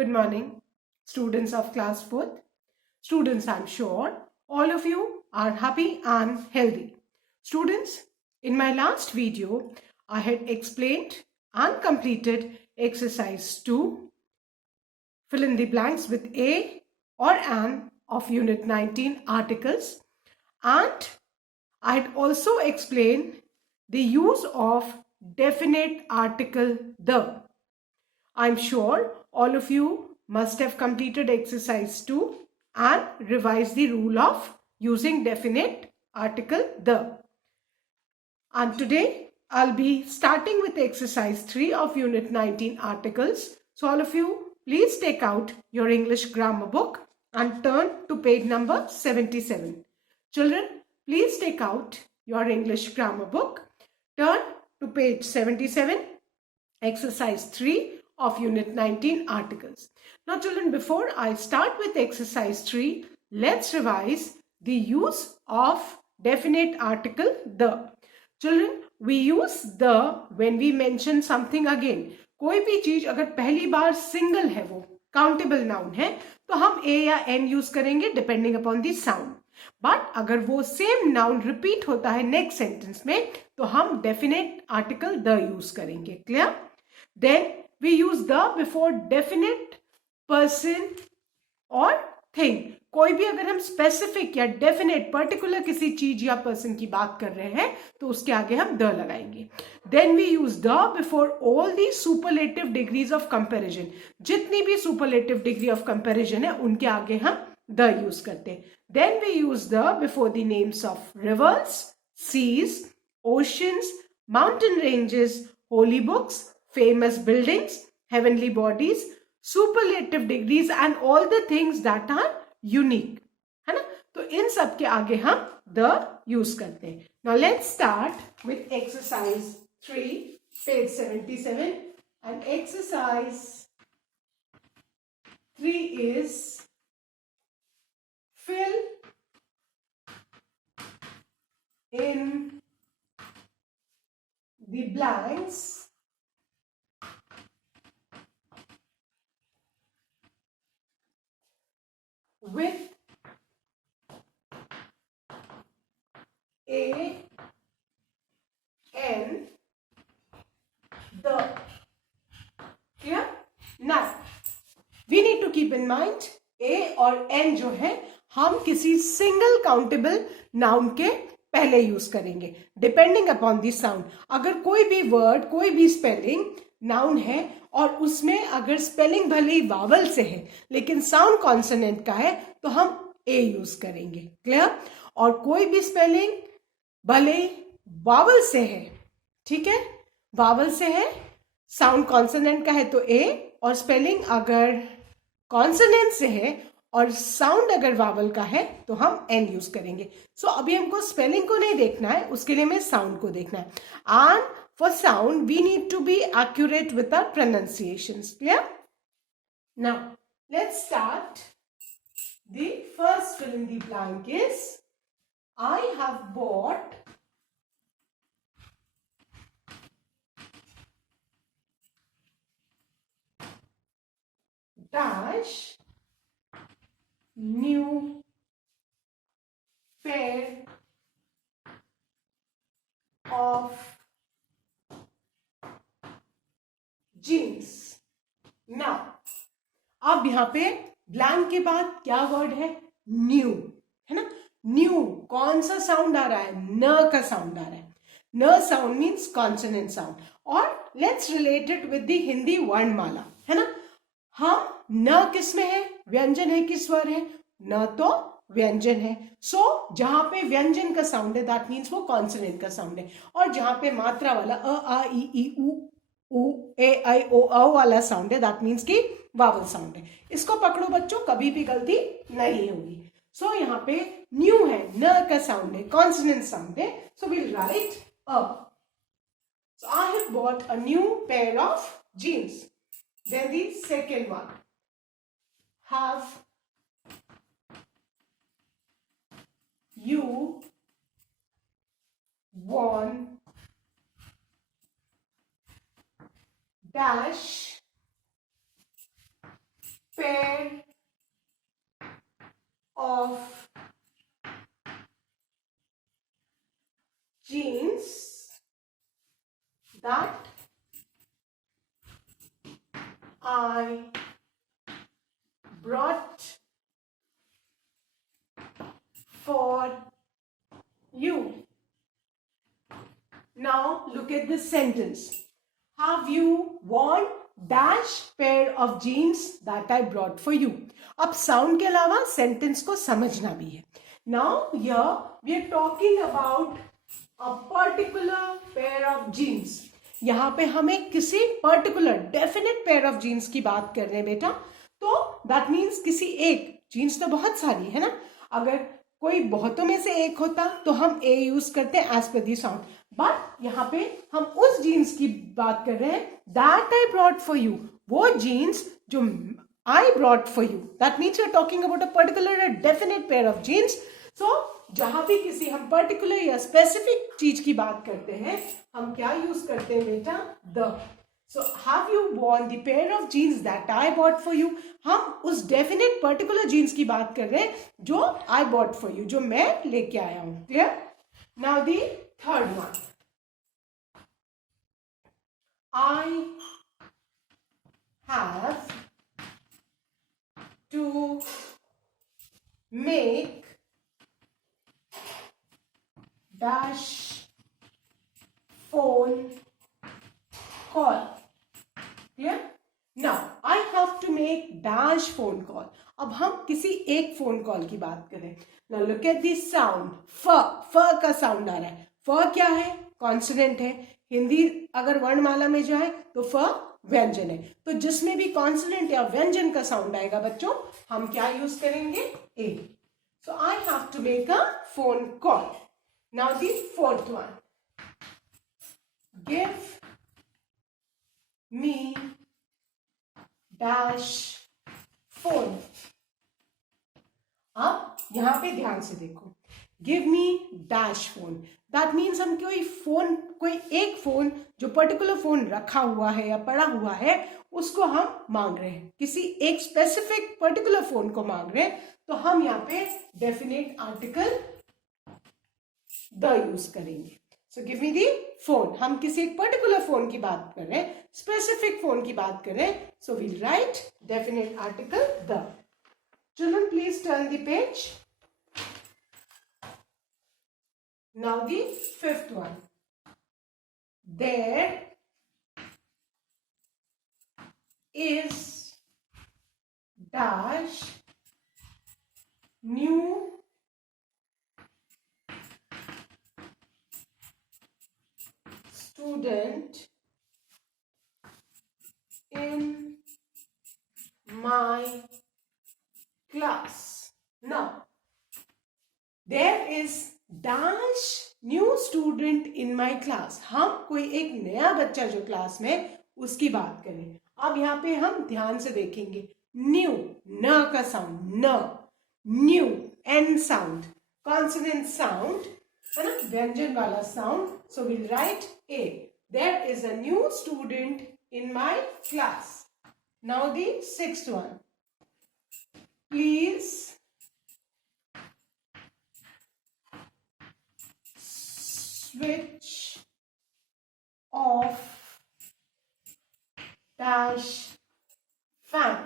Good morning, students of class 4th. Students, I'm sure all of you are happy and healthy. Students, in my last video, I had explained and completed exercise 2, fill in the blanks with a or an of Unit 19 articles, and I had also explained the use of definite article the. I'm sure all of you must have completed exercise 2 and revised the rule of using definite article the. And today I'll be starting with exercise 3 of Unit 19 articles. So all of you, please take out your English grammar book and turn to page number 77. Children, please take out your English grammar book, turn to page 77, exercise 3 of Unit 19 articles. Now children, before I start with exercise 3, let's revise the use of definite article the. Children, we use the when we mention something again. कोई भी चीज अगर पहली बार सिंगल है, वो countable noun है, तो हम ए या एन यूज करेंगे depending upon the sound. But अगर वो सेम नाउन रिपीट होता है नेक्स्ट सेंटेंस में, तो हम डेफिनेट आर्टिकल द यूज करेंगे. Clear? Then we use the before definite person or thing. कोई भी अगर हम स्पेसिफिक या डेफिनेट पर्टिकुलर किसी चीज या पर्सन की बात कर रहे हैं, तो उसके आगे हम द लगाएंगे. Then we use the before all the superlative degrees of comparison. जितनी भी सुपरलेटिव डिग्री ऑफ कंपैरिजन है, उनके आगे हम द यूज करते हैं. Then we use the before the names of rivers, seas, oceans, mountain ranges, holy books, famous buildings, heavenly bodies, superlative degrees and all the things that are unique. है ना? तो इन सब के आगे हम the use करते हैं. Now let's start with exercise 3, page 77, and exercise 3 is fill in the blanks with a, n, the. Clear? Now, we need to keep in mind a और n जो है, हम किसी सिंगल काउंटेबल नाउन के पहले यूज करेंगे डिपेंडिंग अपॉन दी साउंड. अगर कोई भी वर्ड, कोई भी स्पेलिंग नाउन है और उसमें अगर स्पेलिंग भले ही वावल से है लेकिन साउंड कॉन्सोनेंट का है, तो हम ए यूज करेंगे. क्लियर? और कोई भी स्पेलिंग भले ही वावल से है, ठीक है, वावल से है, साउंड कॉन्सोनेंट का है तो ए, और स्पेलिंग अगर कॉन्सोनेंट से है और साउंड अगर वावल का है तो हम एन यूज करेंगे. सो अभी हमको स्पेलिंग को नहीं देखना है, उसके लिए हमें साउंड को देखना है. And for sound we need to be accurate with our pronunciations. Clear? Now let's start. The first fill in the blank is I have bought dash new pair of jeans. Now अब यहां पे ब्लैंक के बाद क्या वर्ड है? न्यू, है ना? न्यू कौन सा साउंड आ रहा है? न का साउंड आ रहा है. न साउंड मीन्स कॉन्सोनेंट साउंड. और let's relate it with the Hindi वर्णमाला, है ना? हम न किस में है? व्यंजन है कि स्वर है? न तो व्यंजन है. सो जहां पे व्यंजन का साउंड है दैट मीन्स वो कॉन्सोनेंट का साउंड है. और जहां पे मात्रा वाला अ आ ई उ ए आई ओ औ वाला साउंड है दैट मीन्स की वावल साउंड है. इसको पकड़ो बच्चों, कभी भी गलती नहीं होगी. सो यहाँ पे न्यू है, न का साउंड है, कॉन्सोनेंट साउंड है. So will write a. So I have bought a new pair of jeans. Then the second one, have you worn dash pair of jeans that I brought for you. Now look at this sentence. Have you worn dash pair of jeans that I brought for you? अब साउंड के अलावा सेंटेंस को समझना भी है. Now here we are talking about a particular pair of jeans. यहाँ पे हमें किसी particular definite pair of jeans की बात कर रहे हैं बेटा. तो दैट मीन्स किसी एक, जीन्स तो बहुत सारी है ना, अगर कोई बहुतों में से एक होता तो हम ए यूज करते हैं as per the sound, but यहाँ पे हम उस जीन्स की बात कर रहे हैं that I brought for you. वो जीन्स जो I brought for you, that means we are talking about a particular definite pair of jeans. So जहां भी किसी हम पर्टिकुलर या स्पेसिफिक चीज की बात करते हैं हम क्या यूज करते हैं बेटा, the. So have you worn the pair of jeans that I bought for you? हम उस डेफिनेट पर्टिकुलर जीन्स की बात कर रहे हैं जो I bought for you, जो मैं लेके आया हूं. Clear? Now the third one. I have to make dash phone call. Clear? Now I have to make dash phone call. अब हम किसी एक फोन कॉल की बात करें. Now look at this sound. फ का साउंड आ रहा है. फ क्या है? कॉन्सोनेंट है. हिंदी अगर वर्णमाला में जो है तो फ व्यंजन है. तो जिसमें भी कॉन्सोनेंट या व्यंजन का साउंड आएगा बच्चों हम क्या यूज करेंगे, a. So I have to make a phone call. Now the fourth one. Give me dash phone. अब यहां पे ध्यान से देखो. Give me dash phone, that means हम कोई एक फोन जो पर्टिकुलर फोन रखा हुआ है या पड़ा हुआ है उसको हम मांग रहे हैं, किसी एक स्पेसिफिक पर्टिकुलर फोन को मांग रहे हैं. तो हम यहाँ पे डेफिनेट आर्टिकल द यूज करेंगे. सो गिव मी दी फोन. हम किसी एक पर्टिकुलर फोन की बात कर रहे हैं, स्पेसिफिक फोन की बात कर रहे हैं. So we write definite article the. Children, please turn the page. Now the fifth one. There is dash new student in my class. Now there is dash new student in my class. हम कोई एक नया बच्चा जो क्लास में उसकी बात करें. अब यहाँ पे हम ध्यान से देखेंगे. न्यू, न का साउंड, न. New, N sound, consonant sound है ना, व्यंजन वाला sound. So will write a. There is a new student in my class. Now the sixth one. Please switch off dash fan.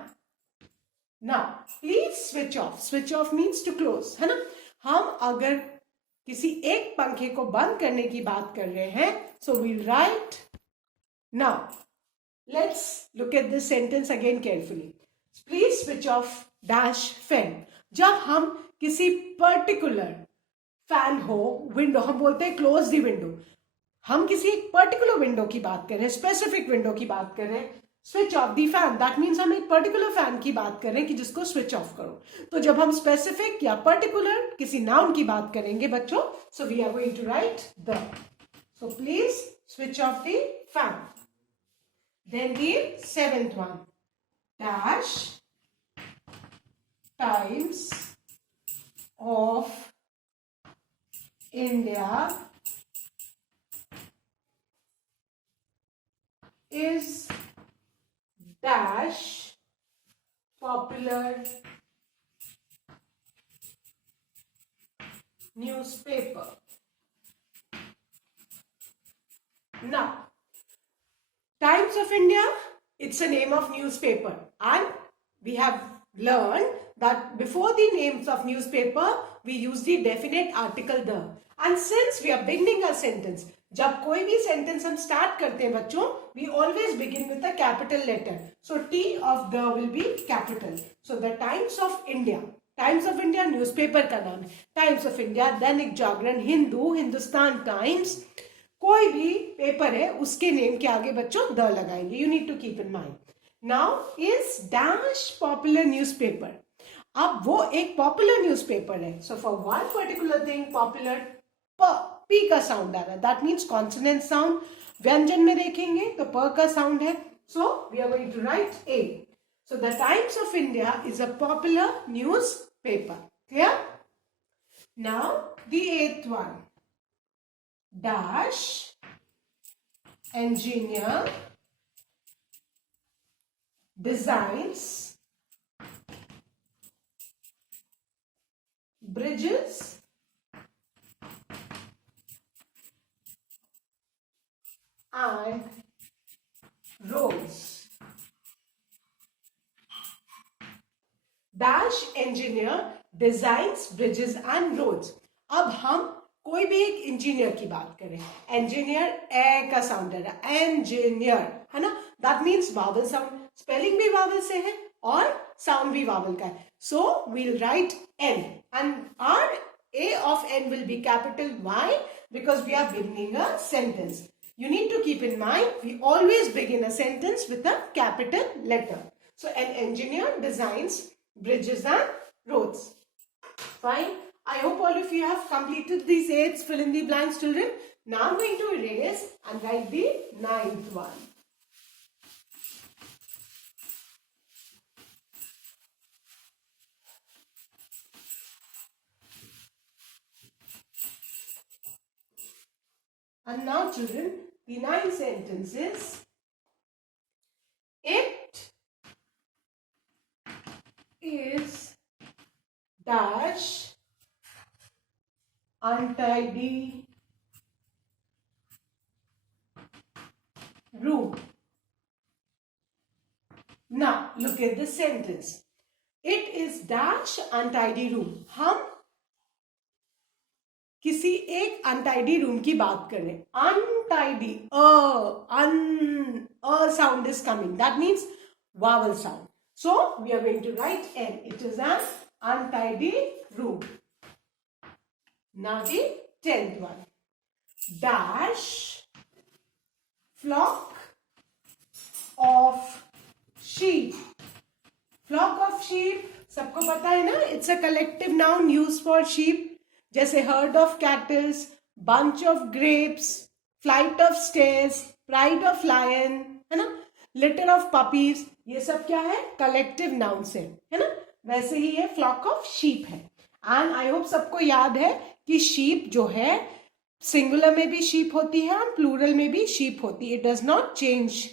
Now please switch off. Switch off means to close, है ना. हम अगर किसी एक पंखे को बंद करने की बात कर रहे हैं so we'll write. Now let's look at this sentence again carefully. Please switch off dash fan. जब हम किसी पर्टिकुलर फैन हो, विंडो, हम बोलते हैं क्लोज दी विंडो. हम किसी एक पर्टिकुलर विंडो की बात कर रहे हैं, स्पेसिफिक विंडो की बात कर रहे हैं. Switch off the fan, that means हम एक पर्टिकुलर फैन की बात कर रहे हैं कि जिसको स्विच ऑफ करो. तो जब हम स्पेसिफिक या पर्टिकुलर किसी नाउन की बात करेंगे बच्चों, so we are going to write the. So please switch off the fan. Then the seventh one. Dash times of India is dash popular newspaper. Now, Times of India, it's a name of newspaper, and we have learned that before the names of newspaper, we use the definite article the. And since we are beginning a sentence, जब कोई भी sentence हम start करते हैं बच्चों, we always begin with a capital letter. So T of the will be capital. So the Times of India. Times of India newspaper का नाम है. टाइम्स ऑफ इंडिया, दैनिक जागरण, हिंदू, हिंदुस्तान टाइम्स, कोई भी पेपर है उसके नेम के आगे बच्चों द लगाएंगे. You need to keep in mind. Now is dash popular newspaper. अब वो एक पॉपुलर न्यूज़पेपर है. So for one particular thing popular, P का साउंड आ रहा है. That means consonant sound. व्यंजन में देखेंगे तो प का साउंड है. So we are going to write a. So the Times of India is a popular newspaper. Clear? Now the eighth one. Dash engineer designs bridges and roads. Dash engineer designs bridges and roads. अब हम कोई भी एक इंजीनियर की बात करें. Engineer A का sound है, इंजीनियर है ना. That means vowel sound. Spelling भी वावल से है और साउंड भी वावल का है. So we'll write an and are a of an will be capital. Why? Because we are beginning a sentence. You need to keep in mind, we always begin a sentence with a capital letter. So an engineer designs bridges and roads. Fine. I hope all of you have completed these 8 fill in the blanks, children. Now I'm going to erase and write the 9th one. And now, children, the 9th sentence is, it is dash untidy room. Now look at this sentence. It is dash untidy room. हम किसी एक untidy room की बात कर रहे हैं. Untidy, a sound is coming. That means vowel sound. So we are going to write N. It is an untidy room. Now the 10th one. Dash flock of sheep. Flock of sheep, सबको पता है ना? It's a collective noun used for sheep. जैसे herd of cattle, bunch of grapes, flight of stairs, pride of lion, है ना? Litter of puppies. ये सब क्या है? कलेक्टिव नाउन्स है ना. वैसे ही ये फ्लॉक ऑफ शीप है. एंड आई होप सबको याद है कि शीप जो है सिंगुलर में भी शीप होती है और प्लूरल में भी शीप होती है. It does not change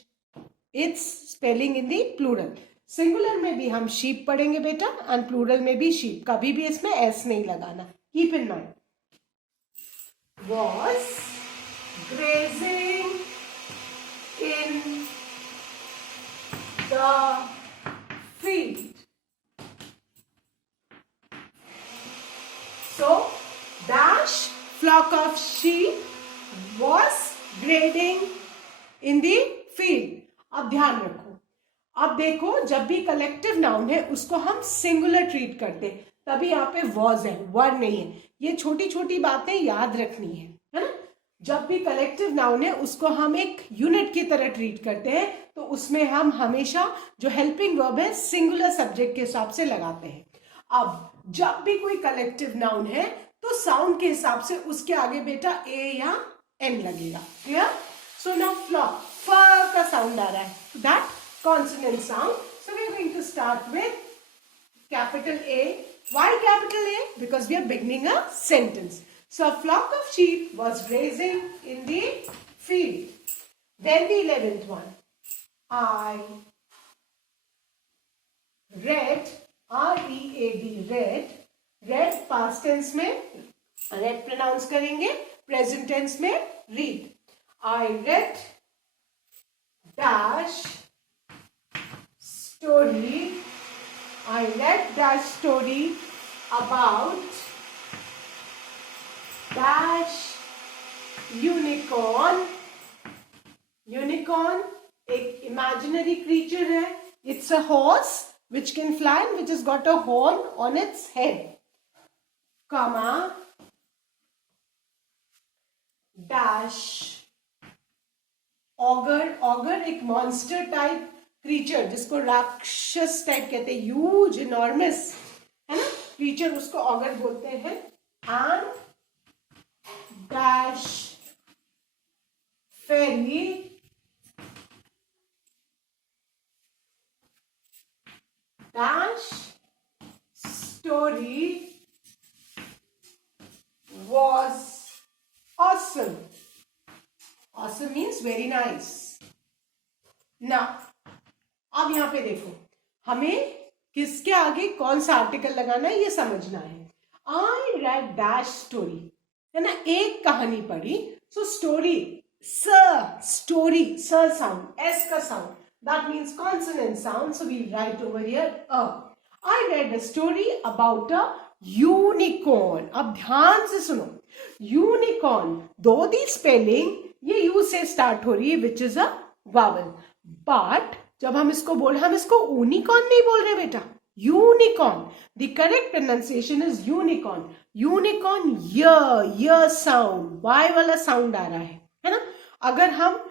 its spelling in the plural. Singular में भी हम शीप पढ़ेंगे बेटा एंड प्लूरल में भी शीप. कभी भी इसमें एस नहीं लगाना. Keep in mind. Was grazing in the field. So dash flock of sheep was grazing in the field. अब ध्यान रखो. अब देखो, जब भी कलेक्टिव नाउन है उसको हम सिंगुलर ट्रीट करते हैं. तभी यहाँ पे वॉज है, वर नहीं है. ये छोटी छोटी बातें याद रखनी है ना. जब भी कलेक्टिव नाउन है उसको हम एक यूनिट की तरह ट्रीट करते हैं. तो उसमें हम हमेशा जो हेल्पिंग वर्ब है सिंगुलर सब्जेक्ट के हिसाब से लगाते हैं. अब जब भी कोई कलेक्टिव नाउन है तो साउंड के हिसाब से उसके आगे बेटा ए या एन लगेगा. क्लियर? सो नाउ फ्लॉक, फ का साउंड आ रहा है. That consonant sound. So we are going to start with capital A. Why capital A? Because we are beginning a sentence. So a flock of sheep was grazing in the field. Then the 11th one. I read, READ, read, read past tense में read pronounce करेंगे, present tense में read. I read dash story, I read dash story about dash unicorn। Unicorn एक imaginary creature है, it's a horse which can fly and which has got a horn on its head, comma dash auger, auger एक monster type creature जिसको राक्षस टाइप कहते हैं, huge enormous है ना क्रीचर, उसको ऑगर बोलते हैं। And dash fairy, dash story was awesome। Awesome means very nice। Now, अब यहां पे देखो, हमें किसके आगे कौन सा आर्टिकल लगाना है ये समझना है। I read dash story है ना, एक कहानी पढ़ी, सो स्टोरी, स्टोरी, स साउंड, एस का sound, that means consonant sound, so we write over here a। I read a story about a unicorn। अब ध्यान से सुनो, unicorn दो दी स्पेलिंग ये यू से स्टार्ट हो रही है which is a vowel, but जब हम इसको बोल रहे, हम इसको यूनिकॉर्न नहीं बोल रहे बेटा, unicorn, the correct pronunciation is unicorn. Unicorn य साउंड, वाई वाला साउंड आ रहा है ना। अगर हम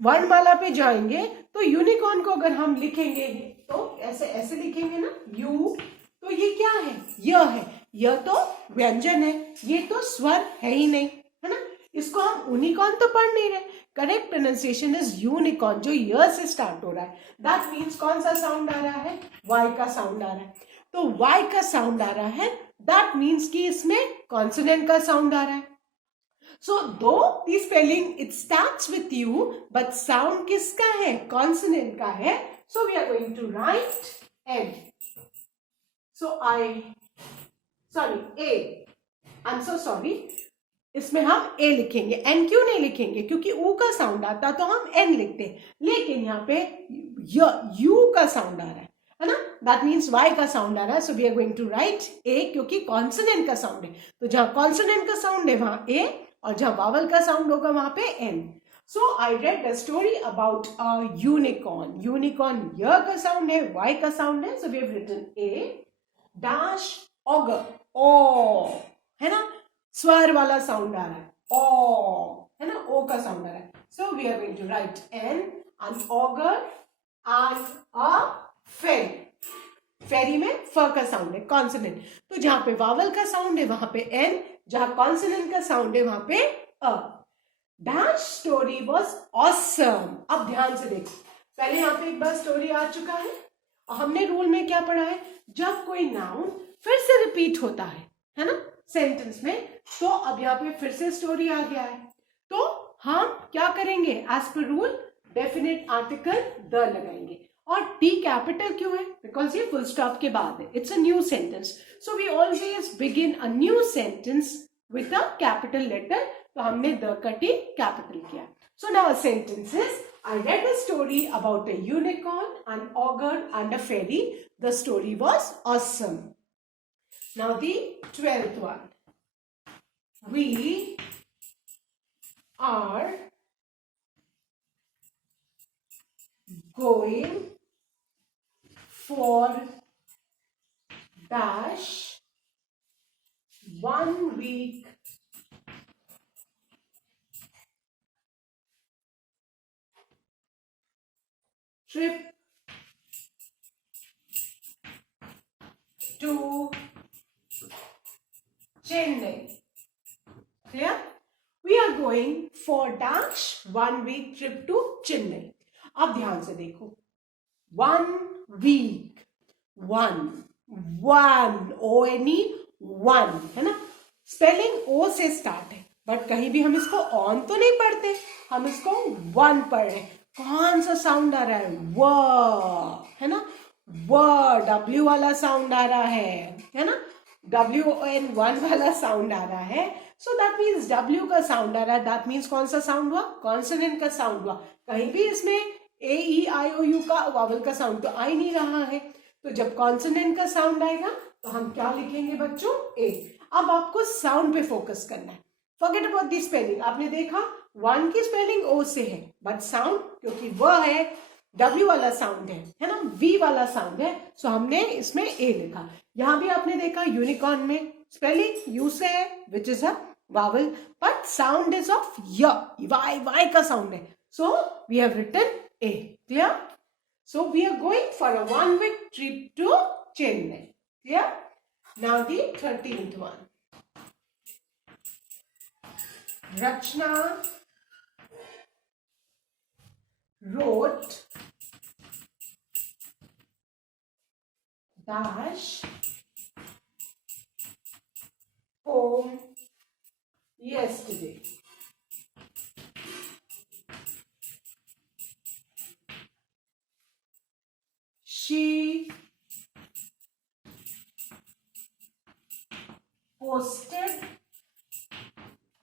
वर्णमाला पे जाएंगे तो यूनिकॉर्न को अगर हम लिखेंगे तो ऐसे ऐसे लिखेंगे ना, यू, तो ये क्या है, य है, यह तो व्यंजन है, ये तो स्वर है ही नहीं, है ना। इसको हम यूनिकॉर्न तो पढ़ नहीं रहे, करेक्ट प्रोनाउंसिएशन इज यूनिकॉर्न, जो य से स्टार्ट हो रहा है। दैट मीन्स कौन सा साउंड आ रहा है, वाई का साउंड आ रहा है, तो वाई का साउंड आ रहा है, दैट मीन्स कि इसमें कॉन्सोनेंट का साउंड आ रहा है। So though the spelling it starts with U, but sound किसका है, consonant का है, so we are going to write N। So I'm so sorry, इसमें हम A लिखेंगे, N क्यों नहीं लिखेंगे, क्योंकि U का साउंड आता तो हम N लिखते, लेकिन यहाँ पे U का साउंड आ रहा है ना, that means Y का साउंड आ रहा है, so we are going to write A, क्योंकि consonant का साउंड है, तो जहाँ consonant का साउंड है वहां A, और जहां वावल का साउंड होगा वहां पे an. So I read the story about a unicorn, unicorn य का साउंड है, वाई का साउंड है, so we have written a dash ogre, O है ना, स्वर वाला साउंड आ रहा है, ओ है ना, ओ का साउंड आ रहा है, so we are going to write an, an ogre and a fairy. Fairy में फ का साउंड है, कॉन्सोनेंट, तो जहां पे वावल का साउंड है वहां पे एन, जहां कॉन्सोनेंट का साउंड है वहां पे a. Dash story was awesome. अब ध्यान से देखो, पहले यहाँ पे एक बार स्टोरी आ चुका है, और हमने रूल में क्या पढ़ा है, जब कोई नाउन फिर से रिपीट होता है ना सेंटेंस में, तो अब यहाँ पे फिर से स्टोरी आ गया है, तो हम क्या करेंगे, as per rule definite article the लगाएंगे। और डी कैपिटल क्यों है, बिकॉज ये फुल स्टॉप के बाद है, it's a new sentence, so we always begin a new sentence with a capital letter, तो हमने द का टी कैपिटल किया। So now sentence is, I read a story about a unicorn, an ogre and a fairy. The story was awesome. Now the 12th one. We are going for dash 1 week trip to Chennai. Clear? We are going for dash 1 week trip to Chennai. अब ध्यान से देखो, 1 week, 1 O-N-E 1 है ना, spelling O से स्टार्ट है, बट कहीं भी हम इसको ऑन तो नहीं पढ़ते, हम इसको 1 पढ़ रहे हैं। कौन सा साउंड आ रहा है, व है ना, व, W वाला साउंड आ रहा है ना, WN1 वाला साउंड आ रहा है. सो दैट मीन्स W का साउंड आ रहा है. दैट मीन्स कौन सा साउंड हुआ? कॉन्सोनेंट का साउंड हुआ. कहीं भी इसमें AEIOU का वावल का साउंड तो आ ही नहीं रहा है. तो जब कॉन्सोनेंट का साउंड आएगा तो हम क्या लिखेंगे बच्चों? A. अब आपको साउंड पे फोकस करना है. Forget about the spelling. आपने देखा वन की स्पेलिंग O से है, बट साउंड क्योंकि वह है, W वाला साउंड है ना, V वाला साउंड है, सो हमने इसमें A लिखा. यहां भी आपने देखा यूनिकॉर्न में स्पेलिंग U से है, which is a vowel, but sound is of य, Y का साउंड है. So we have written A. Clear? So we are going for a 1-week trip to Chennai. Clear? Now the 13th one. Rachna wrote dash poem yesterday. She posted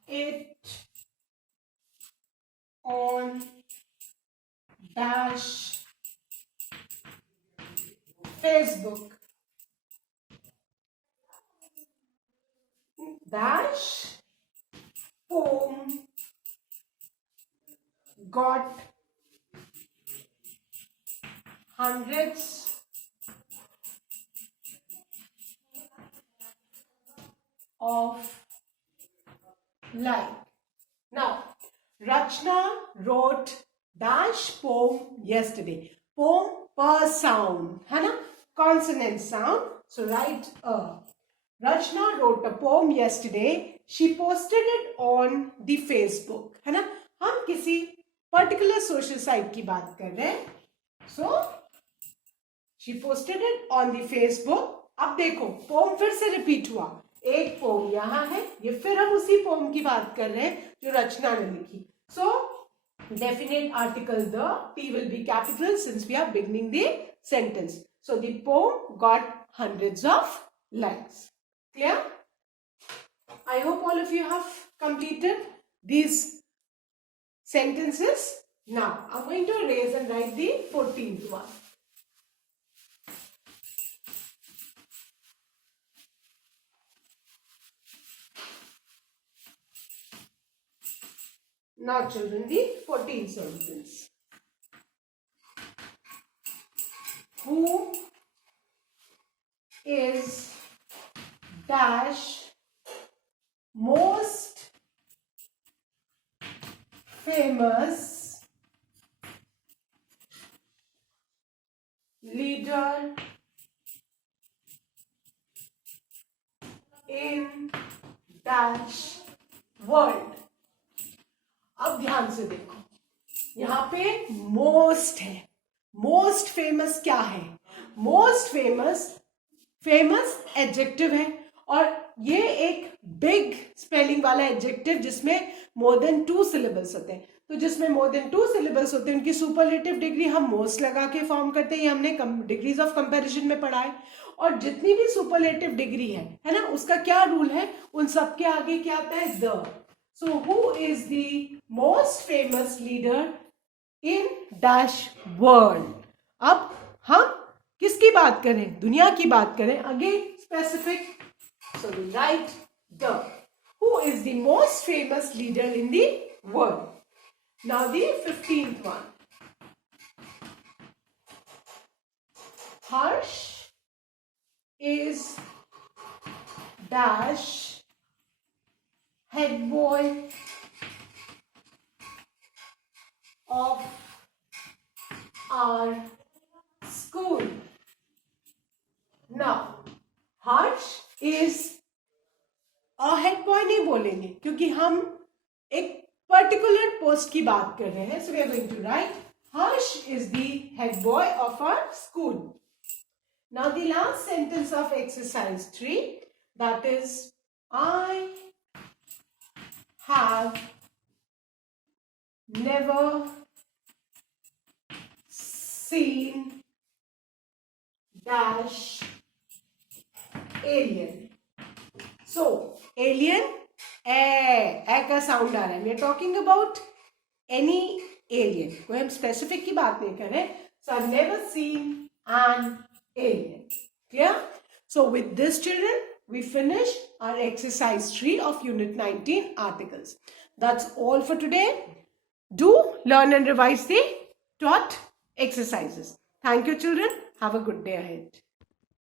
it on dash Facebook. Dash poem got hundreds of like. Now, Rachna wrote dash poem yesterday. Poem per sound, है ना? Consonant sound. So write a. Rachna wrote a poem yesterday. She posted it on the Facebook. है ना? हम किसी particular social site की बात कर रहे हैं. So she posted it on the Facebook. अब देखो पोम फिर से रिपीट हुआ. एक पोम यहाँ है, ये फिर हम उसी पोम की बात कर रहे हैं जो रचना ने लिखी. So definite article the, T will be capital since we are beginning the sentence. So the poem got hundreds of likes. Clear? I hope all of you have completed these sentences. Now I'm going to erase and write the 14th one. Now children, the 14th sentence. Who is dash most famous leader in dash world? अब ध्यान से देखो, यहाँ पे मोस्ट है. Most famous क्या है? Most famous, famous adjective है, और ये एक बिग स्पेलिंग वाला एडजेक्टिव जिसमें मोर देन 2 सिलेबल्स होते हैं. तो जिसमें मोर देन 2 सिलेबल्स होते हैं उनकी सुपरलेटिव डिग्री हम मोस्ट लगा के फॉर्म करते हैं. ये हमने डिग्रीज ऑफ कंपैरिजन में पढ़ा है. और जितनी भी सुपरलेटिव डिग्री है ना, उसका क्या रूल है? उन सब के आगे क्या आता है? The. So who is the most famous leader in dash world? अब हम किसकी बात करें? दुनिया की बात करें. Again specific. So we write the. Who is the most famous leader in the world? Now the 15th one. Harsh is dash head boy of our school. Now, Harsh is a head boy नहीं बोलेंगे क्योंकि हम एक particular post की बात कर रहे हैं. So we are going to write Harsh is the head boy of our school. Now the last sentence of exercise 3, that is, I have never seen dash alien. So alien, ए का sound आ रहा है. We are talking about any alien. कोई हम specific की बात नहीं कर रहे. So I've never seen an alien. Clear? So with this, children, we finish our exercise 3 of unit 19 articles. That's all for today. Do learn and revise the taught exercises. Thank you, children. Have a good day ahead.